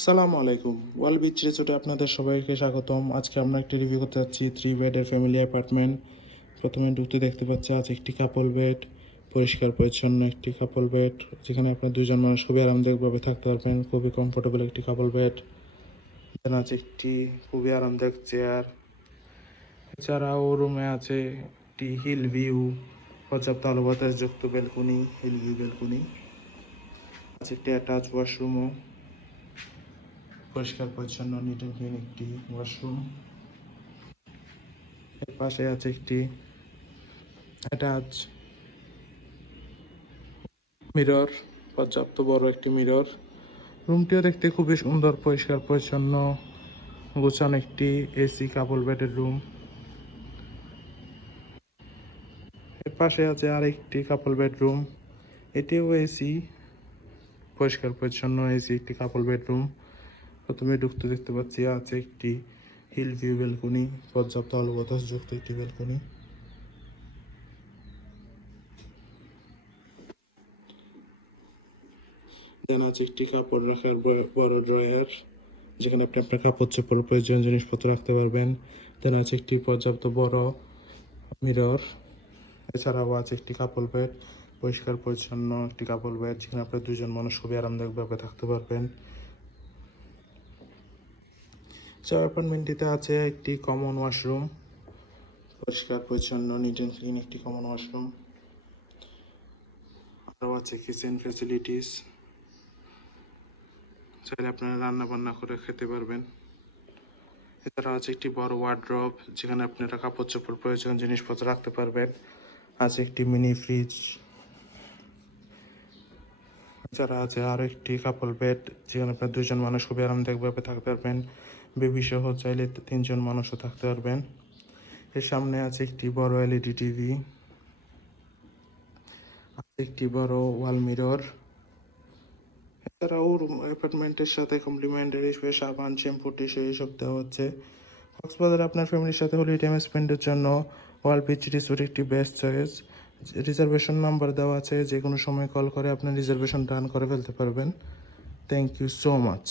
সালামু আলাইকুম। ওয়াল বিচ রিসোর্টে আপনাদের সবাইকে স্বাগতম। আজকে আমরা একটি রিভিউ করতে যাচ্ছি 3 বেডের ফ্যামিলি অ্যাপার্টমেন্ট। প্রথমে ঢুকতে দেখতে পাচ্ছি আছে একটি কাপল বেড, পরিষ্কার পরিচ্ছন্ন একটি কাপল বেড, যেখানে আপনার দুজন মানুষ খুবই আরামদায়কভাবে থাকতে পারবেন। খুবই কমফোর্টেবল একটি কাপল বেড। এখানে আছে একটি খুবই আরামদায়ক চেয়ার। এছাড়াও রুমে আছে একটি হিল ভিউ, পর্যাপ্ত আলো বাতাসযুক্ত ব্যালকনি, হিল ভিউ ব্যালকনি। আছে একটি অ্যাটাচ ওয়াশরুমও, পরিষ্কার পরিচ্ছন্ন নিট অ্যান্ড ক্লিন একটি ওয়াশরুম। এর পাশে আছে একটি অ্যাটাচ মিরর, পর্যাপ্ত বড় একটি মিরর। রুমটিও দেখতে খুবই সুন্দর, পরিষ্কার পরিচ্ছন্ন, গোছানো একটি এসি কাপল বেডের রুম। এর পাশে আছে আরেকটি কাপল বেডরুম, এটিও এসি, পরিষ্কার পরিচ্ছন্ন এসি একটি কাপল বেডরুম। প্রথমে ঢুকতে দেখতে পাচ্ছি আছে একটি হিল ভিউ ব্যালকনি, পর্যাপ্ত আলো বাতাসযুক্ত একটি ব্যালকনি। দেন আছে একটি কাপড় রাখার বড় ড্রয়ার, যেখানে আপনি আপনার কাপড় চোপড় প্রয়োজনীয় জিনিসপত্র রাখতে পারবেন। দেন আছে একটি পর্যাপ্ত বড় মিরর। এছাড়াও আছে একটি কাপল বেড, পরিষ্কার পরিচ্ছন্ন একটি কাপল বেড, যেখানে আপনার দুজন মানুষ খুবই আরামদায়কভাবে থাকতে পারবেন। এছাড়াও অ্যাপার্টমেন্টটিতে আছে একটি কমন ওয়াশরুম, পরিষ্কার পরিচ্ছন্ন নিট অ্যান্ড ক্লিন একটি কমন ওয়াশরুম। আরও আছে কিচেন ফ্যাসিলিটিস, চাইলে আপনারা রান্না বান্না করে খেতে পারবেন। এছাড়া আছে একটি বড় ওয়ার্ড্রব, যেখানে আপনারা কাপড় চোপড় প্রয়োজন জিনিসপত্র রাখতে পারবেন। আছে একটি মিনি ফ্রিজ। এছাড়া আছে আরও একটি কাপল বেড, যেখানে আপনার দুজন মানুষ খুবই আরামদায়কভাবে থাকতে পারবেন। বেবি সহ চাইলে তিনজন মানুষও থাকতে পারবেন। এর সামনে আছে একটি বড় এলইডি টিভি, আছে একটি বড় ওয়াল মিরর। এছাড়াও অ্যাপার্টমেন্টের সাথে কমপ্লিমেন্টারি হিসেবে সাবান, শ্যাম্পু, টিস্যু এইসব দেওয়া হচ্ছে। কক্সবাজারে আপনার ফ্যামিলির সাথে হলিডে টাইম স্পেন্ডের জন্য ওয়াল বিচ রিসোর্ট একটি বেস্ট চয়েস। রিজার্ভেশন নাম্বার দেওয়া আছে, যে কোনো সময় কল করে আপনার রিজার্ভেশন ডান করে ফেলতে পারবেন। Thank you so much.